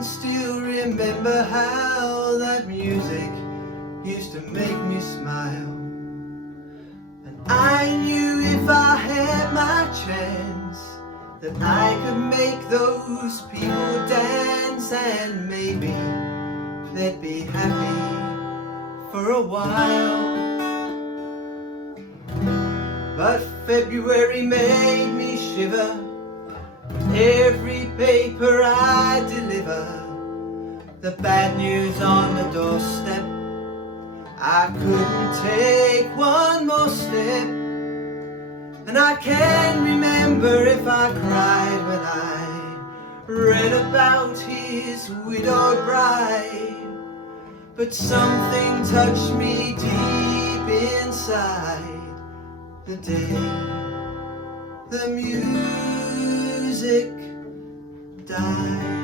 can still remember how that music used to make me smile. And I knew if I had my chance that I could make those people dance, and maybe they'd be happy for a while. But February made me shiver. Every paper I deliver, the bad news on the doorstep. I couldn't take one more step. And I can't remember if I cried when I read about his widowed bride. But something touched me deep inside the day the music died.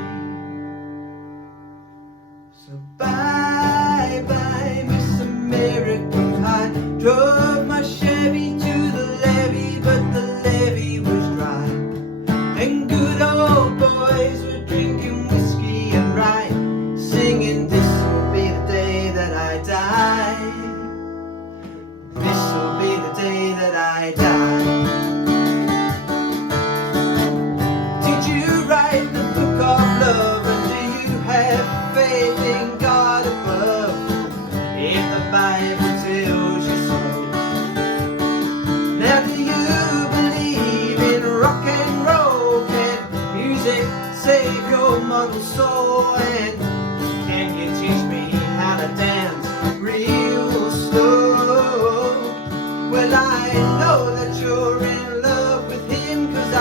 So bye bye Miss American Pie. Drove my Chevy to the levee, but the levee was dry, and good old boys were drinking whiskey and rye, singing this'll be the day that I die. This'll be the day that I die. Did you write the book of love, and do you have faith in God above? If the Bible tells you so. Now do you believe in rock and roll? Can music save your mortal soul? And can you teach me how to dance real slow? Well, I know that you're in love with him, 'cause I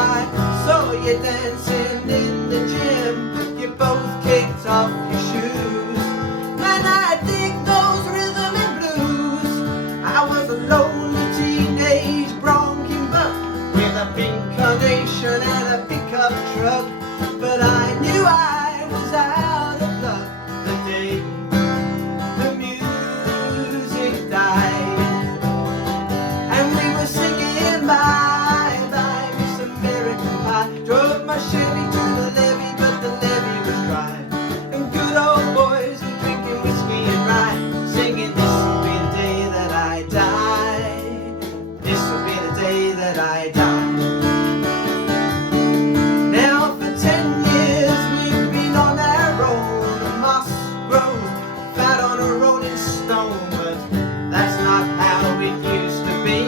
saw you dancing in the gym. You both kicked off your shoes. Man, I dig those rhythm and blues. I was a lonely teenage bronchi buck with a pink carnation and a pickup truck, but I knew I was out of luck the day the music died. And we were singing bye bye Miss American Pie. Drove my Chevy to the levee, but the levee was dry, and good old boys were drinking whiskey and rye, singing this'll be the day that I die. This'll be the day that I die. Now for 10 years we've been on our own, a moss grove, fat on a rolling stone, but that's not how it used to be.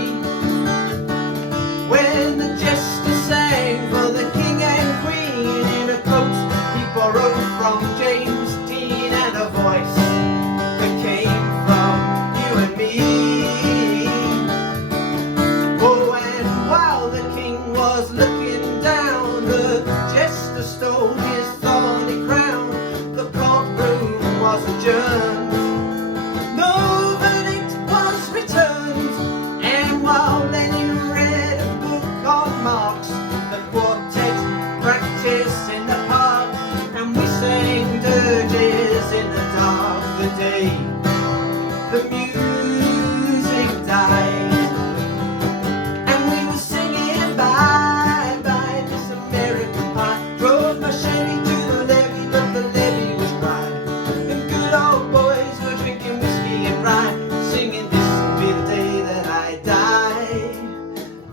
When the jester sang for the king and queen in a coat he borrowed from James Dean, and a voice that came from you and me. Oh, and while the king was looking down, the jester stole his thorny crown. The courtroom was adjourned, no verdict was returned, and while Lenin read a book on Marx, the quartet practiced in the park, and we sang dirges in the dark the day the music died. And we were singing bye bye Miss American Pie. Drove my Chevy to the levee, but the levee was dry, and good old boys were drinking whiskey and rye, singing this'll be the day that I die.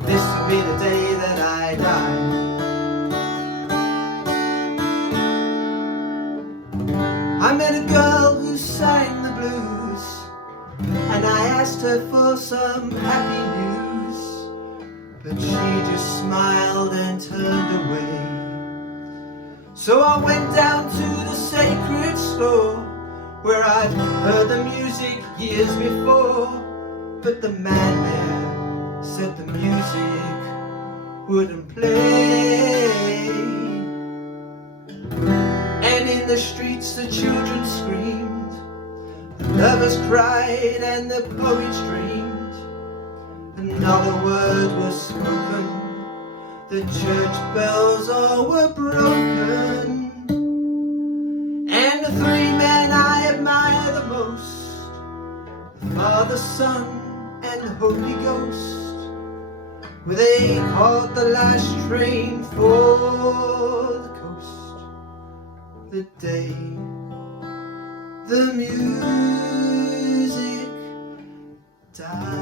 This'll be the day that I die. I met a girl who sang the blues, and I asked her for some happy news, but she just smiled and turned away. So I went down to the sacred store where I'd heard the music years before, but the man there said the music wouldn't play. And in the streets the children screamed, the lovers cried, and the poets dreamed, and not a word was spoken. The church bells all were broken, and the three men I admire the most, the Father, Son, and the Holy Ghost, where they caught the last train for the coast. the day the music dies.